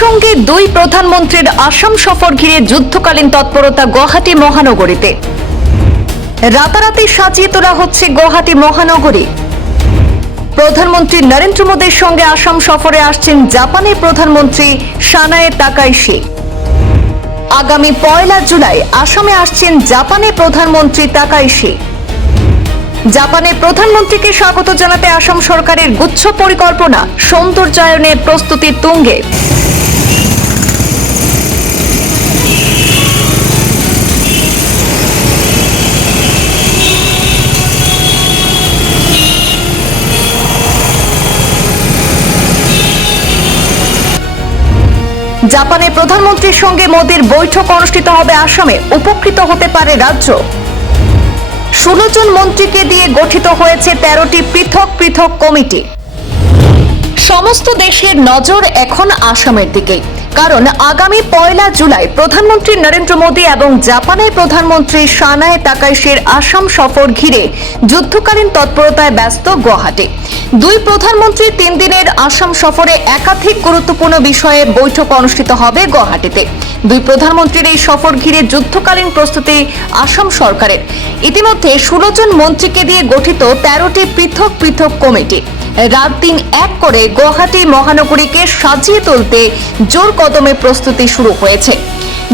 একসঙ্গে দুই প্রধানমন্ত্রীর আসাম সফর ঘিরে যুদ্ধকালীন তৎপরতা গুয়াহাটি মহানগরীতে। রাতারাতি সাজিয়ে তোলা হচ্ছে গুয়াহাটি মহানগরী। প্রধানমন্ত্রী নরেন্দ্র মোদীর সঙ্গে আসাম সফরে আসছেন জাপানের প্রধানমন্ত্রী সানায়ে তাকাইশি। আগামী 1 জুলাই আসামে আসছেন জাপানের প্রধানমন্ত্রী তাকাইশি। জাপানের প্রধানমন্ত্রীকে স্বাগত জানাতে আসাম সরকারের গুচ্ছ পরিকল্পনা, সৌন্দর্যায়নের প্রস্তুতি তুঙ্গে। জাপানের প্রধানমন্ত্রীর সঙ্গে মোদীর বৈঠক অনুষ্ঠিত হবে আসামে। উপকৃত হতে পারে রাজ্য। 16 জন মন্ত্রীকে দিয়ে গঠিত হয়েছে 13টি পৃথক পৃথক কমিটি। সমস্ত দেশের নজর এখন আসামের দিকে, কারণ আগামী 1 জুলাই প্রধানমন্ত্রী নরেন্দ্র মোদী এবং জাপানের প্রধানমন্ত্রী সানায়ে তাকাইশির আসাম সফর ঘিরে যুদ্ধকালীন তৎপরতায় ব্যস্ত গুয়াহাটি। দুই প্রধানমন্ত্রী 3 দিনের আসাম সফরে একাধিক গুরুত্বপূর্ণ বিষয়ে বৈঠক অনুষ্ঠিত হবে গুয়াহাটিতে। দুই প্রধানমন্ত্রীর এই সফর ঘিরে যুদ্ধকালীন প্রস্তুতি আসাম সরকারের। ইতিমধ্যে 16 জন মন্ত্রীকে দিয়ে গঠিত 13টি পৃথক পৃথক কমিটি রাত দিন এক করে গুয়াহাটি মহানগরীকে সাজিয়ে তুলতে জোর কদমে প্রস্তুতি শুরু হয়েছে।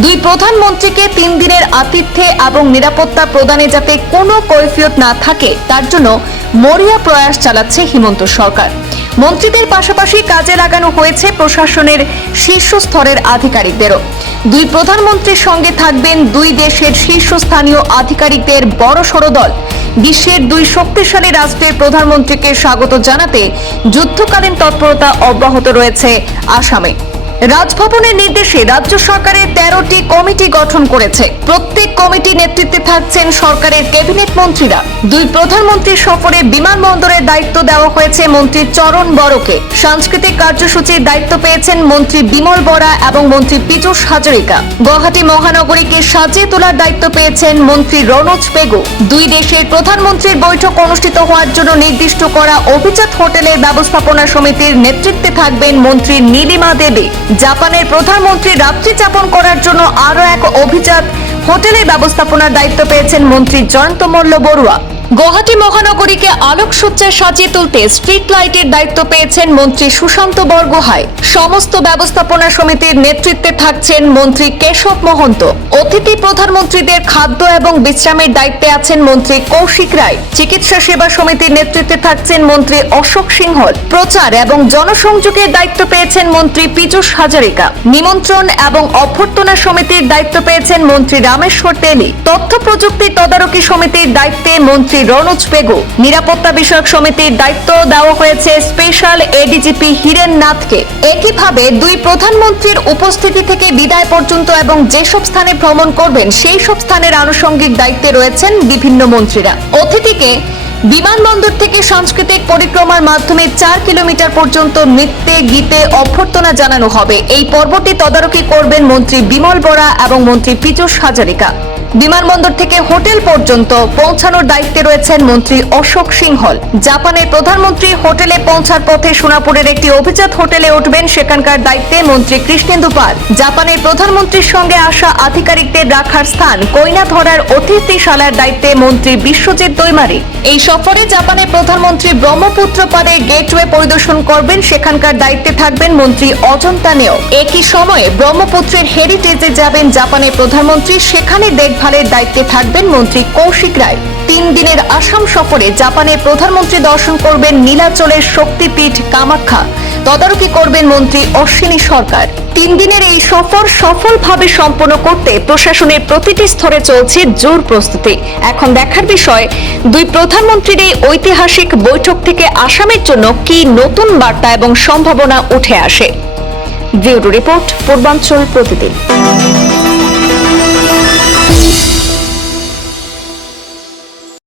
দুই প্রধানমন্ত্রীকে 3 দিনের আতিথ্যে এবং নিরাপত্তা প্রদানে যাতে কোনো কৈফিয়ত না থাকে তার জন্য মরিয়া প্রয়াস চালাচ্ছে হিমন্ত সরকার। মন্ত্রীদের পাশাপাশি কাজে লাগানো হয়েছে প্রশাসনের শীর্ষ স্তরের আধিকারিকদেরও। দুই প্রধানমন্ত্রীর সঙ্গে থাকবেন দুই দেশের শীর্ষস্থানীয় আধিকারিকদের বড়সড় দল। বিশ্বের দুই শক্তিশালী রাষ্ট্রের প্রধানমন্ত্রীকে স্বাগত জানাতে যুদ্ধকালীন তৎপরতা অব্যাহত রয়েছে আসামে। রাজভবনের নির্দেশে রাজ্য সরকারের 13টি কমিটি গঠন করেছে। প্রত্যেক কমিটি নেতৃত্বে থাকছেন সরকারের ক্যাবিনেট মন্ত্রীরা। দুই প্রধানমন্ত্রীর সফরে বিমানবন্দরের দায়িত্ব দেওয়া হয়েছে মন্ত্রী চরণ বড়কে। সাংস্কৃতিক কার্যসূচির দায়িত্ব পেয়েছেন মন্ত্রী বিমল বরা এবং মন্ত্রী পীযূষ হাজারিকা। গুয়াহাটি মহানগরীকে সাজিয়ে তোলার দায়িত্ব পেয়েছেন মন্ত্রী রনোজ পেগু। দুই দেশের প্রধানমন্ত্রীর বৈঠক অনুষ্ঠিত হওয়ার জন্য নির্দিষ্ট করা অভিজাত হোটেলের ব্যবস্থাপনা সমিতির নেতৃত্বে থাকবেন মন্ত্রী নীলিমা দেবী। জাপানের প্রধানমন্ত্রী রাত্রি যাপন করার জন্য আরো এক অভিজাত হোটেলের ব্যবস্থাপনার দায়িত্ব পেয়েছেন মন্ত্রী জয়ন্ত মল্ল বড়ুয়া। গুয়াহাটি মহানগরীকে আলোকসজ্জায় সাজিয়ে তুলতে স্ট্রিট লাইটের দায়িত্ব পেয়েছেন মন্ত্রী সুশান্ত বরগোহাই। সমস্ত ব্যবস্থাপনা সমিতির নেতৃত্বে থাকছেন মন্ত্রী কেশব মহন্ত। অতিথি প্রধানমন্ত্রীদের খাদ্য এবং বিশ্রামের দায়িত্বে আছেন মন্ত্রী কৌশিক রায়। চিকিৎসা সেবা সমিতির নেতৃত্বে থাকছেন মন্ত্রী অশোক সিংহল। প্রচার এবং জনসংযোগের দায়িত্ব পেয়েছেন মন্ত্রী পীযূষ হাজারিকা। নিমন্ত্রণ এবং অভ্যর্থনা সমিতির দায়িত্ব পেয়েছেন মন্ত্রী রামেশ্বর তেলি। তথ্য প্রযুক্তি তদারকি সমিতির দায়িত্বে মন্ত্রী রনোজ পেগু। নিরাপত্তা বিষয়ক সমিতির দায়িত্ব দেওয়া হয়েছে স্পেশাল এডিজিপি হিরেন নাথকে। একইভাবে দুই প্রধানমন্ত্রীর উপস্থিতি থেকে বিদায় পর্যন্ত এবং যেসব স্থানে ভ্রমণ করবেন সেই সব স্থানের আনুষঙ্গিক দায়িত্বে রয়েছেন বিভিন্ন মন্ত্রীরা। অতিথিকে বিমানবন্দর থেকে সাংস্কৃতিক পরিক্রমার মাধ্যমে 4 কিলোমিটার পর্যন্ত নৃত্যে গীতে অভ্যর্থনা জানানো হবে। এই পর্বটি তদারকি করবেন মন্ত্রী বিমল বরা এবং মন্ত্রী পীযূষ হাজারিকা। বিমানবন্দর থেকে হোটেল পর্যন্ত পৌঁছানোর দায়িত্বে রয়েছেন মন্ত্রী অশোক সিংহল। জাপানের প্রধানমন্ত্রী হোটেলে পৌঁছার পথে সোনাপুরের একটি অভিজাত হোটেলে উঠবেন, সেখানকার দায়িত্বে মন্ত্রী কৃষ্ণেন্দু পাল। জাপানের প্রধানমন্ত্রীর সঙ্গে আসা আধিকারিকদের রাখার স্থান কৈনাধরার অতিথিশালার দায়িত্বে মন্ত্রী বিশ্বজিৎ দৈমারি। এই সফরে জাপানের প্রধানমন্ত্রী ব্রহ্মপুত্র পাড়ে গেটওয়ে পরিদর্শন করবেন, সেখানকার দায়িত্বে থাকবেন মন্ত্রী অজন্তা নেও। একই সময়ে ব্রহ্মপুত্রের হেরিটেজে যাবেন জাপানের প্রধানমন্ত্রী, সেখানে দেখভালের দায়িত্বে থাকবেন মন্ত্রী কৌশিক রায়। 3 দিনের আসাম সফরে জাপানের প্রধানমন্ত্রী দর্শন করবেন নীলাচলের শক্তিপীঠ কামাখ্যা। তদারকি করবেন মন্ত্রী অশ্বিনী সরকার। 3 দিনের এই সফর সফলভাবে সম্পন্ন করতে প্রশাসনের প্রতিটি স্তরে চলছে জোর প্রস্তুতি। এখন দেখার বিষয় দুই প্রধানমন্ত্রীর এই ঐতিহাসিক বৈঠক থেকে আসামের জন্য কি নতুন বার্তা এবং সম্ভাবনা উঠে আসে। ব্যুরো রিপোর্ট, পূর্বাঞ্চল প্রতিদিন।